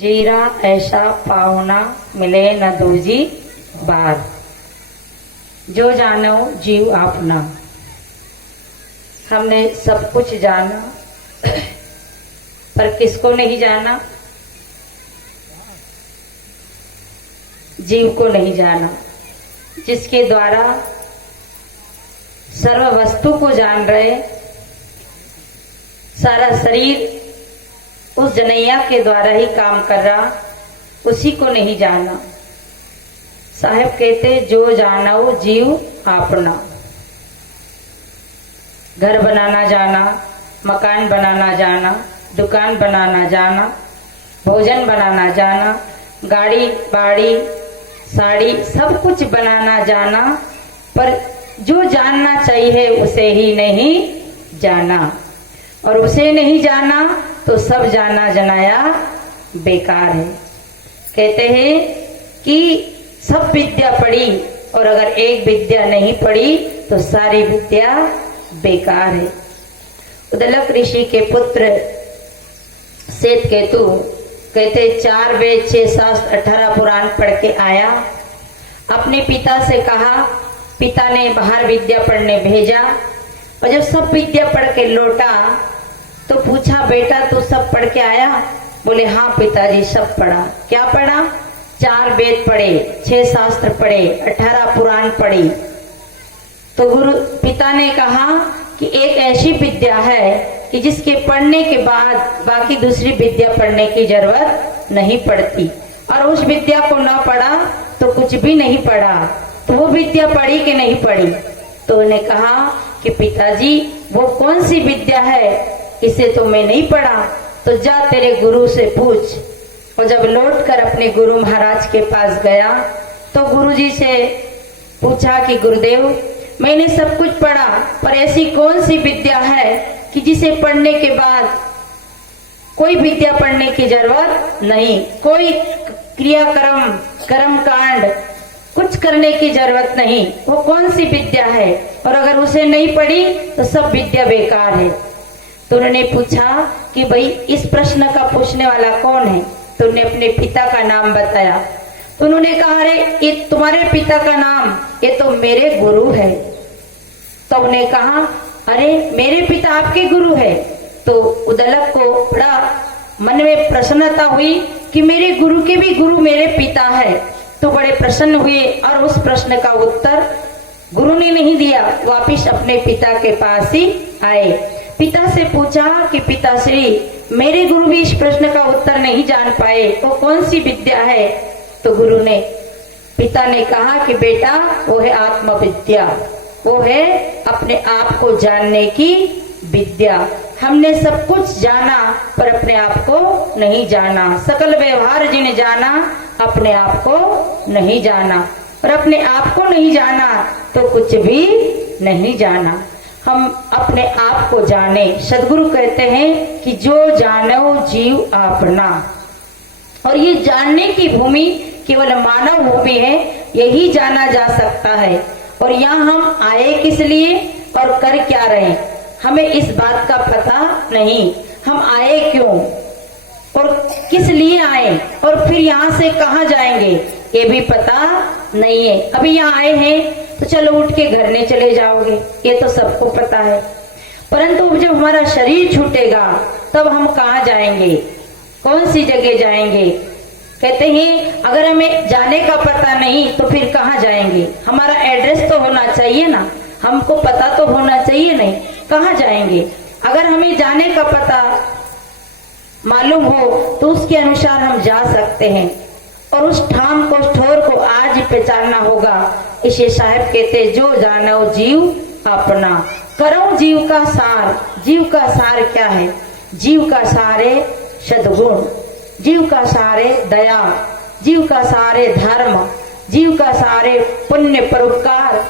जीरा ऐसा पाहुना मिले न दूजी बार। जो जानो जीव आपना। हमने सब कुछ जाना पर किसको नहीं जाना? जीव को नहीं जाना, जिसके द्वारा सर्व वस्तु को जान रहे, सारा शरीर उस जनैया के द्वारा ही काम कर रहा, उसी को नहीं जाना। साहब कहते जो जानो जीव आपना। घर बनाना जाना, मकान बनाना जाना, दुकान बनाना जाना, भोजन बनाना जाना, गाड़ी बाड़ी साड़ी सब कुछ बनाना जाना, पर जो जानना चाहिए उसे ही नहीं जाना। और उसे नहीं जाना तो सब जाना जनाया बेकार है। कहते हैं कि सब विद्या पढ़ी और अगर एक विद्या नहीं पढ़ी तो सारी विद्या बेकार है। उदलक ऋषि के पुत्र श्वेतकेतु कहते 4 वेद 6 शास्त्र 18 पुराण पढ़ के आया। अपने पिता से कहा, पिता ने बाहर विद्या पढ़ने भेजा और जब सब विद्या पढ़ के लौटा तो पूछा, बेटा तू सब पढ़ के आया? बोले हाँ पिताजी सब पढ़ा। क्या पढ़ा? 4 वेद पढ़े, 6 शास्त्र पढ़े, 18 पुराण पढ़ी। तो गुरु पिता ने कहा कि एक ऐसी विद्या है कि जिसके पढ़ने के बाद बाकी दूसरी विद्या पढ़ने की जरूरत नहीं पड़ती, और उस विद्या को न पढ़ा तो कुछ भी नहीं पढ़ा। तो वो विद्या पढ़ी कि नहीं पढ़ी? तो उन्हें कहा कि पिताजी वो कौन सी विद्या है, इसे तो मैं नहीं पढ़ा। तो जा तेरे गुरु से पूछ। और जब लौटकर अपने गुरु महाराज के पास गया तो गुरुजी से पूछा कि गुरुदेव मैंने सब कुछ पढ़ा, पर ऐसी कौन सी विद्या है कि जिसे पढ़ने के बाद कोई विद्या पढ़ने की जरूरत नहीं, कोई क्रियाक्रम कर्म कांड कुछ करने की जरूरत नहीं, वो कौन सी विद्या है? और अगर उसे नहीं पढ़ी तो सब विद्या बेकार है। तो उन्होंने पूछा कि भाई इस प्रश्न का पूछने वाला कौन है? तो उन्होंने अपने पिता का नाम बताया। तो उन्होंने कहा, अरे ये तुम्हारे पिता का नाम, ये तो मेरे गुरु है। तो उन्होंने कहा, अरे मेरे पिता आपके गुरु है? तो उदलक को बड़ा मन में प्रसन्नता हुई कि मेरे गुरु के भी गुरु मेरे पिता है। तो बड़े प्रसन्न हुए और उस प्रश्न का उत्तर गुरु ने नहीं दिया, वापिस अपने पिता के पास ही आए। पिता से पूछा कि पिताश्री मेरे गुरु भी इस प्रश्न का उत्तर नहीं जान पाए, तो कौन सी विद्या है? तो पिता ने कहा कि बेटा वो है आत्मविद्या, वो है अपने आप को जानने की विद्या। हमने सब कुछ जाना पर अपने आप को नहीं जाना। सकल व्यवहार जिन जाना अपने आप को नहीं जाना, और अपने आप को नहीं जाना तो कुछ भी नहीं जाना। हम अपने आप को जाने। सदगुरु कहते हैं कि जो जानो जीव आपना। और ये जानने की भूमि केवल मानव भूमि है, यही जाना जा सकता है। और यहाँ हम आए किस लिए और कर क्या रहे, हमें इस बात का पता नहीं। हम आए क्यों और किस लिए आए, और फिर यहाँ से कहाँ जाएंगे ये भी पता नहीं है। अभी यहाँ आए हैं तो चलो उठ के घर में चले जाओगे, ये तो सबको पता है। परंतु जब हमारा शरीर छूटेगा तब हम कहाँ जाएंगे, कौन सी जगह जाएंगे? कहते हैं अगर हमें जाने का पता नहीं तो फिर कहाँ जाएंगे? हमारा एड्रेस तो होना चाहिए ना, हमको पता तो होना चाहिए नहीं, कहाँ जाएंगे? अगर हमें जाने का पता मालूम हो तो उसके अनुसार हम जा सकते हैं, और उस ठाम को ठोर को आज ही पहचानना होगा। इसे साहब कहते जो जानो जीव अपना। करो जीव का सार। जीव का सार क्या है? जीव का सारे सद्गुण, जीव का सारे दया, जीव का सारे धर्म, जीव का सारे पुण्य परोपकार,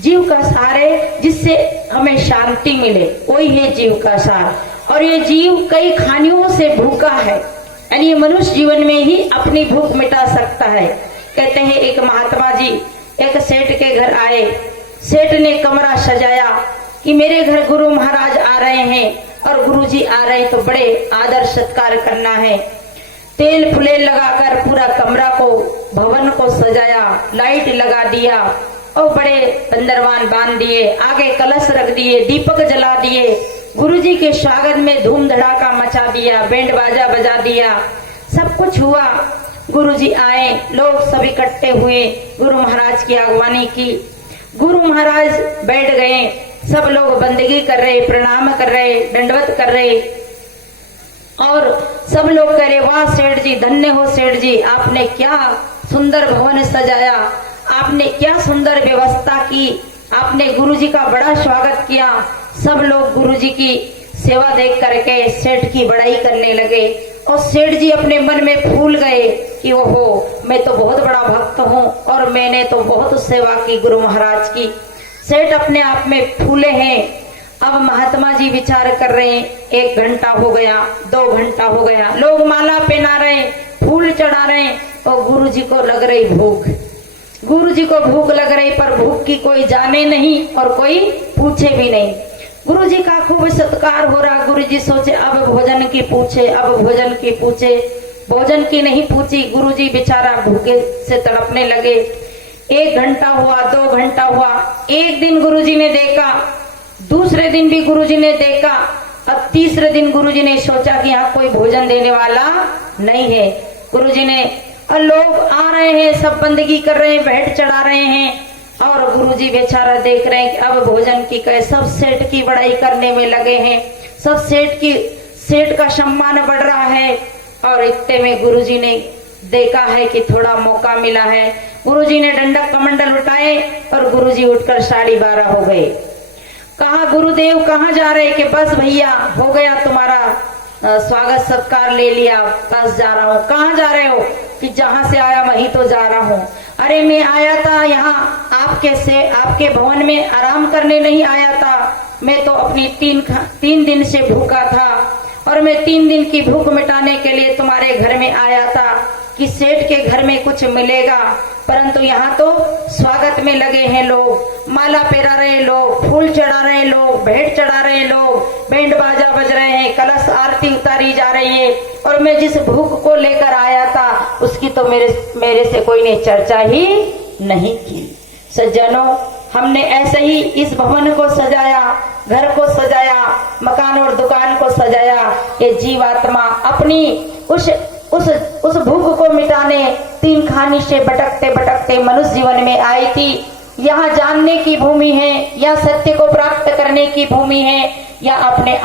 जीव का सारे जिससे हमें शांति मिले, वही है जीव का सार। और ये जीव कई खानियों से भूखा है, यानी मनुष्य जीवन में ही अपनी भूख मिटा सकता है। कहते हैं एक महात्मा जी एक सेठ के घर आए। सेठ ने कमरा सजाया कि मेरे घर गुरु महाराज आ रहे हैं और गुरुजी आ रहे तो बड़े आदर सत्कार करना है। तेल फुलेल लगाकर पूरा कमरा को, भवन को सजाया, लाइट लगा दिया और बड़े बंदरवान बांध दिए, आगे कलश रख दिए, दीपक जला दिए, गुरुजी के स्वागत में धूम धड़ाका मचा दिया, बैंड बाजा बजा दिया, सब कुछ हुआ। गुरुजी आए, लोग सब इकट्ठे हुए, गुरु महाराज की अगवानी की। गुरु महाराज बैठ गए, सब लोग बंदगी कर रहे, प्रणाम कर रहे, दंडवत कर रहे और सब लोग कह रहे, वाह सेठ जी, धन्य हो सेठ जी, आपने क्या सुंदर भवन सजाया, आपने क्या सुंदर व्यवस्था की, आपने गुरुजी का बड़ा स्वागत किया। सब लोग गुरुजी की सेवा देख करके सेठ की बड़ाई करने लगे और सेठ जी अपने मन में फूल गए कि ओहो, मैं तो बहुत बड़ा भक्त हूँ और मैंने तो बहुत सेवा की गुरु महाराज की। सेठ अपने आप में फूले हैं। अब महात्मा जी विचार कर रहे हैं, 1 घंटा हो गया, 2 घंटा हो गया, लोग माला पहना रहे, फूल चढ़ा रहे और गुरु जी को लग रही भूख। गुरु जी को भूख लग रही, पर भूख की कोई जाने नहीं और कोई पूछे भी नहीं। गुरु जी का खूब सत्कार हो रहा। गुरु जी सोचे अब भोजन की पूछे, अब भोजन की पूछे, भोजन की नहीं पूछी। गुरु जी बेचारा भूखे से तड़पने लगे। 1 घंटा हुआ, 2 घंटा हुआ, एक दिन गुरु जी ने देखा, दूसरे दिन भी गुरु जी ने देखा, अब तीसरे दिन गुरु जी ने सोचा कि यहाँ कोई भोजन देने वाला नहीं है। गुरु जी ने, और लोग आ रहे हैं, सब बंदगी कर रहे हैं, भेंट चढ़ा रहे हैं और गुरुजी बेचारा देख रहे हैं कि अब भोजन की कहे, सब सेठ की बड़ाई करने में लगे हैं, सब सेठ का सम्मान बढ़ रहा है। और इतने में गुरुजी ने देखा है कि थोड़ा मौका मिला है। गुरुजी ने दंडक कमंडल उठाए और गुरुजी उठकर 12:30 हो गए। कहा, गुरुदेव कहाँ जा रहे? कि बस भैया हो गया, तुम्हारा स्वागत सत्कार ले लिया, बस जा रहा हूँ। कहाँ जा रहे हो? कि जहाँ से आया वहीं तो जा रहा हूँ। अरे मैं आया था यहाँ आपके भवन में आराम करने नहीं आया था, मैं तो अपनी 3 दिन से भूखा था और मैं 3 दिन की भूख मिटाने के लिए तुम्हारे घर में आया था कि सेठ के घर में कुछ मिलेगा, परंतु यहाँ तो स्वागत में लगे हैं लोग, माला पहरा रहे लोग, फूल चढ़ा रहे लोग, भेंट चढ़ा रहे लोग, बैंड बाजा बज रहे हैं, कलश आरती उतारी जा रही है और मैं जिस भूख को लेकर आया था उसकी तो मेरे से कोई ने चर्चा ही नहीं की। सज्जनों, हमने ऐसे ही इस भवन को सजाया, घर को सजाया, मकान और दुकान को सजाया। ये जीवात्मा अपनी उस भूख को मिटाने 3 खानी से भटकते भटकते मनुष्य जीवन में आई थी। यहाँ जानने की भूमि है, या सत्य को प्राप्त करने की भूमि है, या अपने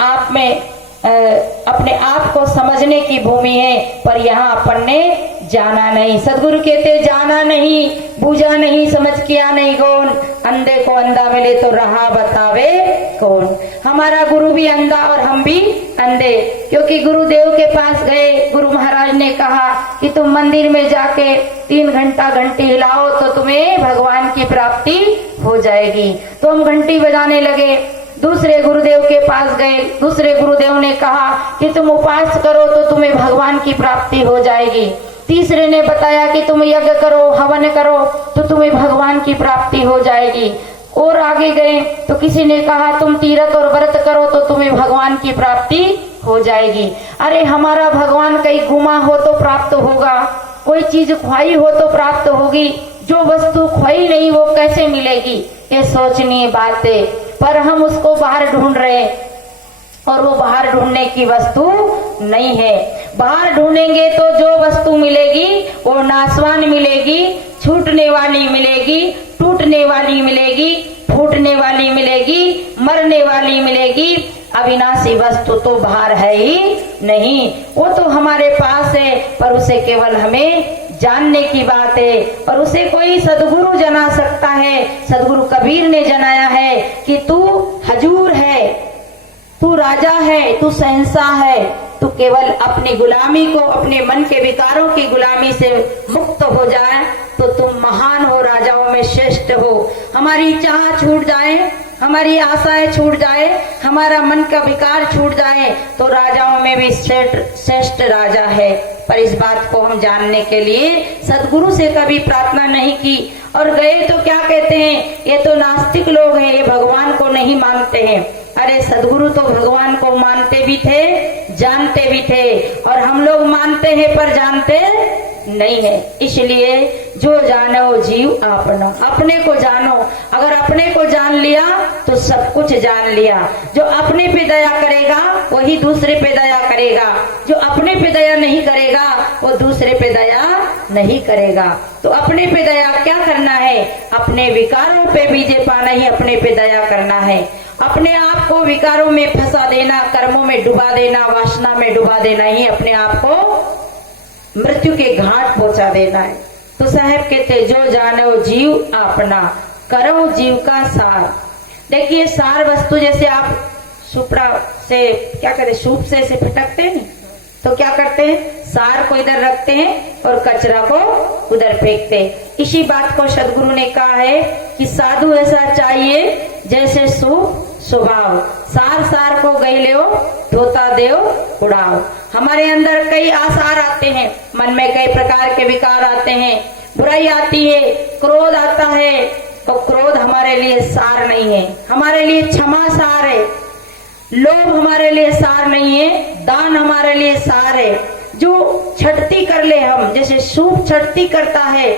आप को समझने की भूमि है, पर यहाँ अपन ने जाना नहीं। सदगुरु कहते, जाना नहीं, बूझा नहीं, समझ किया नहीं कौन, अंधे को अंधा मिले तो राह बतावे कौन। हमारा गुरु भी अंधा और हम भी अंधे, क्योंकि गुरुदेव के पास गए, गुरु महाराज ने कहा कि तुम मंदिर में जाके 3 घंटा घंटी हिलाओ तो तुम्हें भगवान की प्राप्ति हो जाएगी। तो हम घंटी बजाने लगे। दूसरे गुरुदेव के पास गए, दूसरे गुरुदेव ने कहा कि तुम उपवास करो तो तुम्हें भगवान की प्राप्ति हो जाएगी। तीसरे ने बताया कि तुम यज्ञ करो, हवन करो तो तुम्हें भगवान की प्राप्ति हो जाएगी। और आगे गए तो किसी ने कहा तुम तीरथ और व्रत करो तो तुम्हें भगवान की प्राप्ति हो जाएगी। अरे हमारा भगवान कहीं घुमा हो तो प्राप्त होगा, कोई चीज ख्वाई हो तो प्राप्त होगी, जो वस्तु ख्वाई नहीं वो कैसे मिलेगी? ये सोचनीय बात है। पर हम उसको बाहर ढूंढ रहे और वो बाहर ढूंढने की वस्तु नहीं है। बाहर ढूंढेंगे तो जो वस्तु मिलेगी वो नाशवान मिलेगी, छूटने वाली मिलेगी, टूटने वाली मिलेगी, फूटने वाली मिलेगी, मरने वाली मिलेगी। अविनाशी वस्तु तो बाहर है ही नहीं, वो तो हमारे पास है, पर उसे केवल हमें जानने की बात है। और उसे कोई सदगुरु जना सकता है। सदगुरु कबीर ने जनाया है कि तू हजूर है, तू राजा है, तू शहंशाह है, तू केवल अपनी गुलामी को, अपने मन के विकारों की गुलामी से मुक्त हो जाए तो तुम महान हो, राजाओं में श्रेष्ठ हो। हमारी चाह छूट जाए, हमारी आशाएं छूट जाए, हमारा मन का विकार छूट जाए तो राजाओं में भी श्रेष्ठ राजा है। पर इस बात को हम जानने के लिए सदगुरु से कभी प्रार्थना नहीं की और गए तो क्या कहते हैं, ये तो नास्तिक लोग हैं, ये भगवान को नहीं मानते हैं। अरे सदगुरु तो भगवान को मानते भी थे, जानते भी थे, और हम लोग मानते हैं पर जानते नहीं है। इसलिए जो जानो जीव आपना, अपने को जानो। अगर अपने को जान लिया तो सब कुछ जान लिया। जो अपने पे दया करेगा वही दूसरे पे दया करेगा, जो अपने पे दया नहीं करेगा वो दूसरे पे दया नहीं करेगा। तो अपने पे दया क्या करना है? अपने विकारों पे विजय पाना ही अपने पे दया करना है। अपने आप को विकारों में फंसा देना, कर्मों में डुबा देना, वासना में डुबा देना ही अपने आप को मृत्यु के घाट पहुंचा देना है। तो साहब कहते जो जानो जीव आपना, करो जीव का सार। देखिए सार वस्तु जैसे आप सुपड़ा से क्या कहते, सूप से ऐसे फटकते हैं, तो क्या करते हैं? सार को इधर रखते हैं और कचरा को उधर फेंकते हैं। इसी बात को सदगुरु ने कहा है कि साधु ऐसा चाहिए जैसे सूप स्वभाव, सार सार को गई लो धोता देव उड़ाओ। हमारे अंदर कई आसार आते हैं, मन में कई प्रकार के विकार आते हैं, बुराई आती है, क्रोध आता है, तो क्रोध हमारे लिए सार नहीं है, हमारे लिए क्षमा सार है। लोभ हमारे लिए सार नहीं है, दान हमारे लिए सार है। जो छठती कर ले हम, जैसे सूप छठती करता है,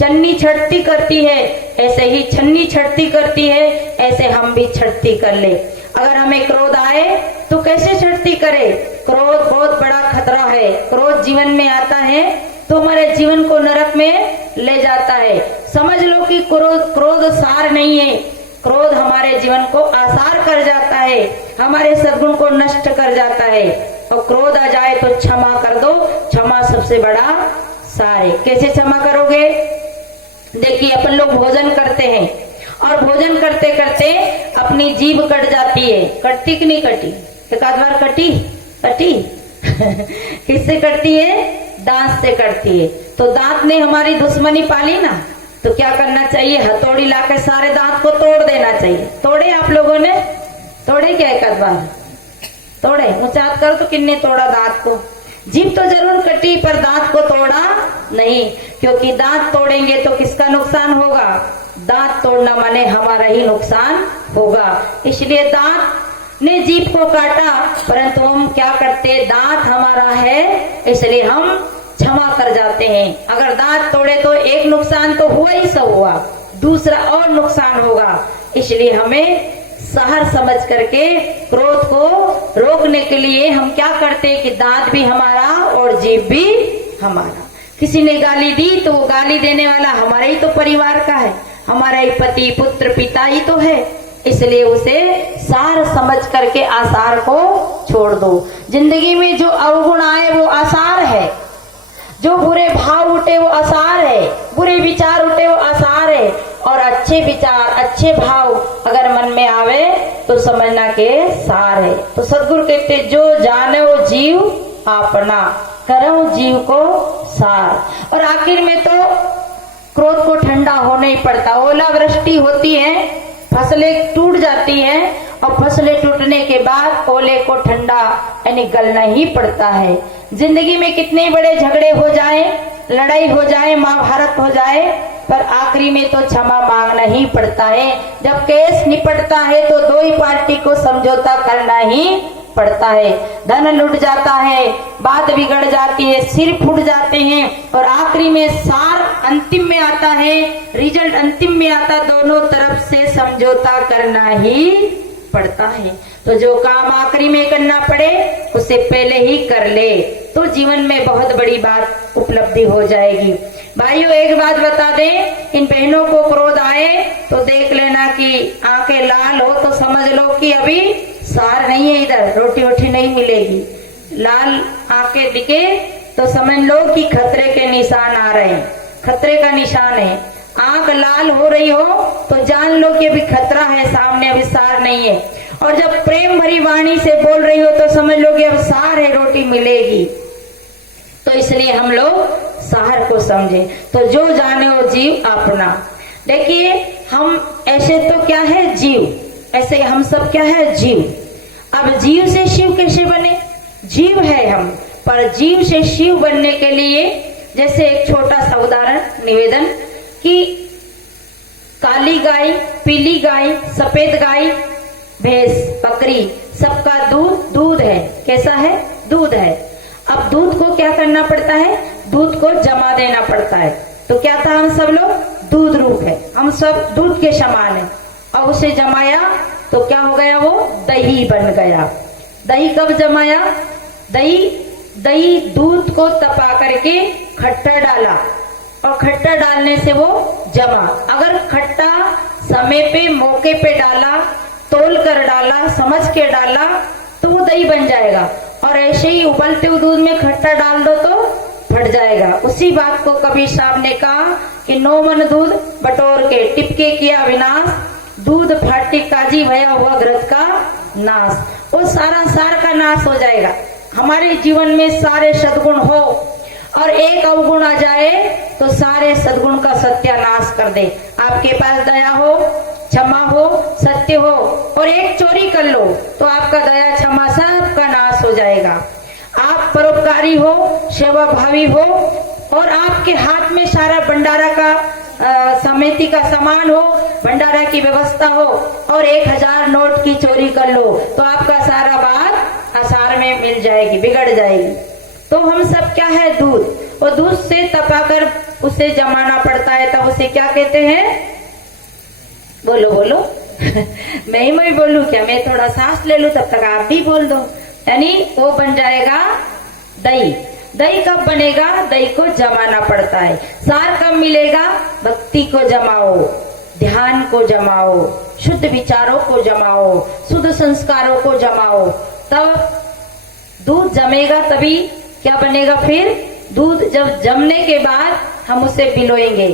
चन्नी छठती करती है, ऐसे ही छन्नी छठती करती है, ऐसे हम भी छठती कर ले। अगर हमें क्रोध आए तो कैसे छठती करे? क्रोध बहुत बड़ा खतरा है। क्रोध जीवन में आता है तो हमारे जीवन को नरक में ले जाता है। समझ लो कि क्रोध सार नहीं है, क्रोध हमारे जीवन को आसार कर जाता है, हमारे सद्गुण को नष्ट कर जाता है। और क्रोध आ जाए तो क्षमा कर दो, क्षमा सबसे बड़ा सार है। कैसे क्षमा करोगे? देखिए अपन लोग भोजन करते हैं और भोजन करते करते अपनी जीभ कट जाती है, कटती कि नहीं कटी? एक आध बार कटी किससे कटती है? दांत से कटती है। तो दांत ने हमारी दुश्मनी पाली ना, तो क्या करना चाहिए? हथौड़ी लाकर सारे दांत को तोड़ देना चाहिए। तोड़े आप लोगों ने? तोड़े क्या एक आध बार? तोड़े? मुचात करो तो किन्ने तोड़ा दांत को? जीभ तो जरूर कटी पर दांत को तोड़ा नहीं, क्योंकि दांत तोड़ेंगे तो किसका नुकसान होगा? दांत तोड़ना माने हमारा ही नुकसान होगा। इसलिए दांत ने जीभ को काटा, परंतु हम क्या करते? दांत हमारा है इसलिए हम क्षमा कर जाते हैं। अगर दांत तोड़े तो एक नुकसान तो हुआ ही सब हुआ, दूसरा और नुकसान होगा। इसलिए हमें सहर समझ करके क्रोध को रोकने के लिए हम क्या करते हैं कि दांत भी हमारा और जीभ भी हमारा। किसी ने गाली दी तो वो गाली देने वाला हमारा ही तो परिवार का है, हमारा ही पति पुत्र पिता ही तो है। इसलिए उसे सार समझ करके आसार को छोड़ दो। जिंदगी में जो अवगुण आए वो आसार है, जो बुरे भाव उठे वो आसार है, बुरे विचार उठे वो आसार है, और अच्छे विचार अच्छे भाव अगर मन में आवे तो समझना के सार है। तो सदगुरु कहते जो जाने वो जीव अपना, करो जीव को सार। और आखिर में तो क्रोध को ठंडा होना ही पड़ता। ओलावृष्टि होती है, फसलें टूट जाती हैं, और फसलें टूटने के बाद ओले को ठंडा यानी गलना ही पड़ता है। जिंदगी में कितने बड़े झगड़े हो जाए, लड़ाई हो जाए, महाभारत हो जाए, पर आखिरी में तो क्षमा मांगना ही पड़ता है। जब केस निपटता है तो दो ही पार्टी को समझौता करना ही पड़ता है। धन लुट जाता है, बात बिगड़ जाती है, सिर फूट जाते हैं, और आखिरी में सार अंतिम में आता है, रिजल्ट अंतिम में आता, दोनों तरफ से समझौता करना ही पड़ता है। तो जो काम आखिरी में करना पड़े उसे पहले ही कर ले तो जीवन में बहुत बड़ी बात उपलब्धि हो जाएगी। भाइयों एक बात बता दें, इन बहनों को क्रोध आए तो देख लेना कि आंखें लाल हो तो समझ लो कि अभी सार नहीं है, इधर रोटी वोटी नहीं मिलेगी। लाल आंखें दिखे तो समझ लो कि खतरे के निशान आ रहे हैं, खतरे का निशान है। आंख लाल हो रही हो तो जान लो कि अभी खतरा है सामने, अभी सार नहीं है। और जब प्रेम भरी वाणी से बोल रही हो तो समझ लो कि अब सार है, रोटी मिलेगी। तो इसलिए हम लोग सार को समझे। तो जो जाने वो जीव अपना। देखिए हम ऐसे तो क्या है जीव, ऐसे हम सब क्या है जीव। अब जीव से शिव कैसे बने? जीव है हम, पर जीव से शिव बनने के लिए जैसे एक छोटा सा उदाहरण निवेदन कि काली गाय, पीली गाय, सफेद गाय, भैंस, बकरी, सबका दूध दूध है। कैसा है? दूध है। अब दूध को क्या करना पड़ता है, दूध को जमा देना पड़ता है। तो क्या था, हम सब लोग दूध रूप है, हम सब दूध के समान है। अब उसे जमाया तो क्या हो गया, वो दही बन गया। दही कब जमाया, दही दूध को तपा करके खट्टा डाला और खट्टा डालने से वो जमा। अगर खट्टा समय पे मौके पे डाला, तोल कर डाला, समझ के डाला तो वो दही बन जाएगा। और ऐसे ही उबलते हुए दूध में खट्टा डाल दो तो फट जाएगा। उसी बात को कबीर साहब ने कहा कि 9 मन दूध बटोर के टिपके किया विनाश, दूध फाटी काजी भया हुआ घृत का नाश। वो सारा सार का नाश हो जाएगा। हमारे जीवन में सारे सद्गुण हो और एक अवगुण आ जाए तो सारे सद्गुण का सत्यानाश कर दे। आपके पास दया हो, क्षमा हो, सत्य हो और एक चोरी कर लो तो आपका दया क्षमा सब का नाश हो जाएगा। आप परोपकारी हो, सेवा भावी हो और आपके हाथ में सारा भंडारा का समिति का सामान हो, भंडारा की व्यवस्था हो और 1000 नोट की चोरी कर लो तो आपका सारा बात आसार में मिल जाएगी, बिगड़ जाएगी। तो हम सब क्या है, दूध। और दूध से तपाकर उसे जमाना पड़ता है, तब उसे क्या कहते हैं, बोलो बोलो मैं ही बोलूं क्या, मैं थोड़ा सांस ले लूं तब तक आप भी बोल दो। यानी वो बन जाएगा दही। दही कब बनेगा, दही को जमाना पड़ता है। सार कब मिलेगा, भक्ति को जमाओ, ध्यान को जमाओ, शुद्ध विचारों को जमाओ, शुद्ध संस्कारों को जमाओ, तब दूध जमेगा। तभी क्या बनेगा, फिर दूध जब जमने के बाद हम उसे बिलोएंगे,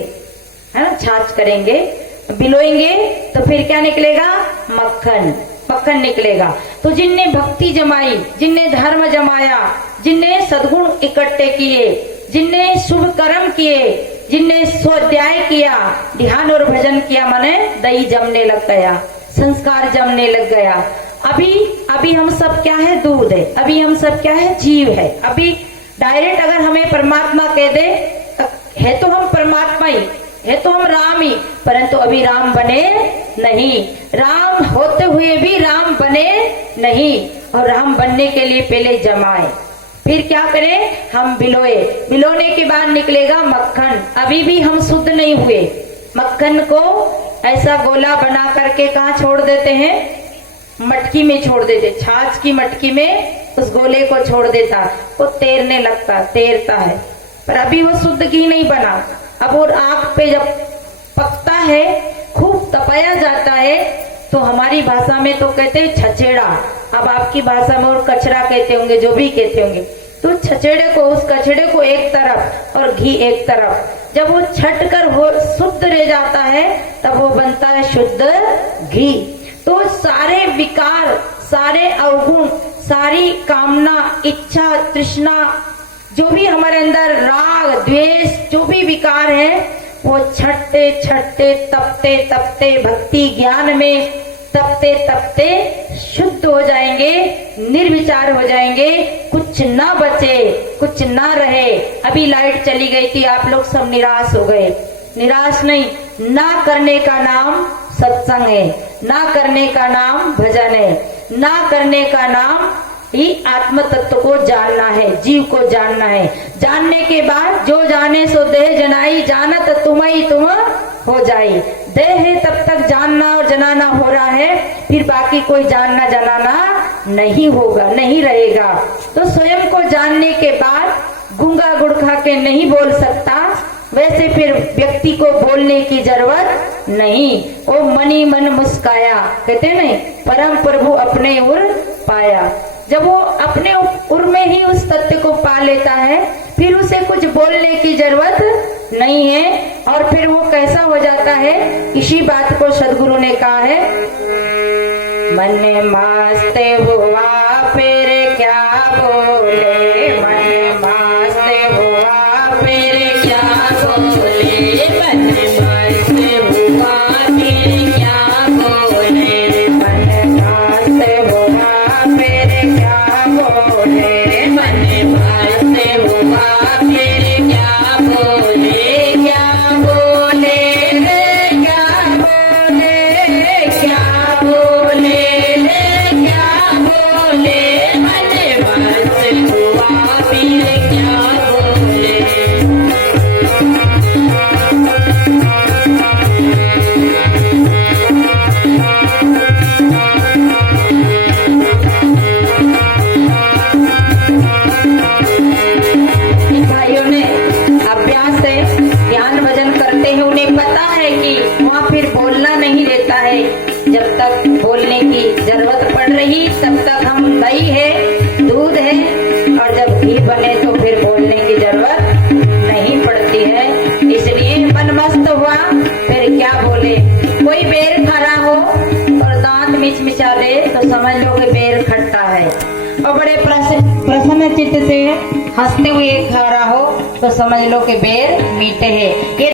है ना, छाछ करेंगे, बिलोएंगे तो फिर क्या निकलेगा, मक्खन, मक्खन निकलेगा। तो जिनने भक्ति जमाई, जिनने धर्म जमाया, जिनने सद्गुण इकट्ठे किए, जिनने शुभ कर्म किए, जिनने स्वाध्याय किया, ध्यान और भजन किया, माने दही जमने लग गया, संस्कार जमने लग गया। अभी हम सब क्या है, दूध है। अभी हम सब क्या है, जीव है। अभी डायरेक्ट अगर हमें परमात्मा कह दे, है तो हम परमात्मा ही है, तो हम राम ही, परंतु अभी राम बने नहीं। राम होते हुए भी राम बने नहीं। और राम बनने के लिए पहले जमाए, फिर क्या करें, हम बिलोए, बिलोने के बाद निकलेगा मक्खन। अभी भी हम शुद्ध नहीं हुए। मक्खन को ऐसा गोला बना करके कहाँ छोड़ देते हैं, मटकी में छोड़ देते, छाछ की मटकी में उस गोले को छोड़ देता, वो तैरने लगता, तैरता है, पर अभी वो शुद्ध घी नहीं बना। अब और आग पे जब पकता है, खूब तपाया जाता है, तो हमारी भाषा में तो कहते हैं छछेड़ा, अब आपकी भाषा में और कचरा कहते होंगे, जो भी कहते होंगे। तो छछेड़े को, उस कचड़े को एक तरफ और घी एक तरफ, जब वो छट कर हो शुद्ध रह जाता है तब वो बनता है शुद्ध घी। तो सारे विकार, सारे अवगुण, सारी कामना, इच्छा, तृष्णा, जो भी हमारे अंदर राग, द्वेष, जो भी विकार है, वो छटते छटते, तपते तपते, भक्ति ज्ञान में तपते तपते शुद्ध हो जाएंगे, निर्विचार हो जाएंगे, कुछ ना बचे, कुछ ना रहे। अभी लाइट चली गई थी, आप लोग सब निराश हो गए। निराश नहीं, ना करने का नाम सत्संग है, ना करने का नाम भजन है, ना करने का नाम ही आत्म तत्व को जानना है, जीव को जानना है। जानने के बाद जो जाने सो देह जनाई, जानत तुम्हें तुम हो जाई। देह है तब तक जानना और जनाना हो रहा है, फिर बाकी कोई जानना जनाना नहीं होगा, नहीं रहेगा। तो स्वयं को जानने के बाद गूंगा गुड़ खा के नहीं बोल सकता, वैसे फिर व्यक्ति को बोलने की जरूरत नहीं। वो मनी मन मुस्काया, कहते नहीं, परम प्रभु अपने उर पाया। जब वो अपने उर में ही उस तत्व को पा लेता है, फिर उसे कुछ बोलने की जरूरत नहीं है। और फिर वो कैसा हो जाता है, इसी बात को सदगुरु ने कहा है, मन मस्त हुआ फिर क्या बोले, मन मस्त हुआ फिर क्या बोले, मन मस्त हुआ फिर क्या बोले, मन मस्त हुआ फिर क्या बोले, मन मस्त हुआ फिर क्या बोले, क्या बोले रे, क्या बोले, क्या बोले रे, क्या बोले। अपने चित्त से हंसते हुए खा रहा हो तो समझ लो कि बेर मीठे है। ये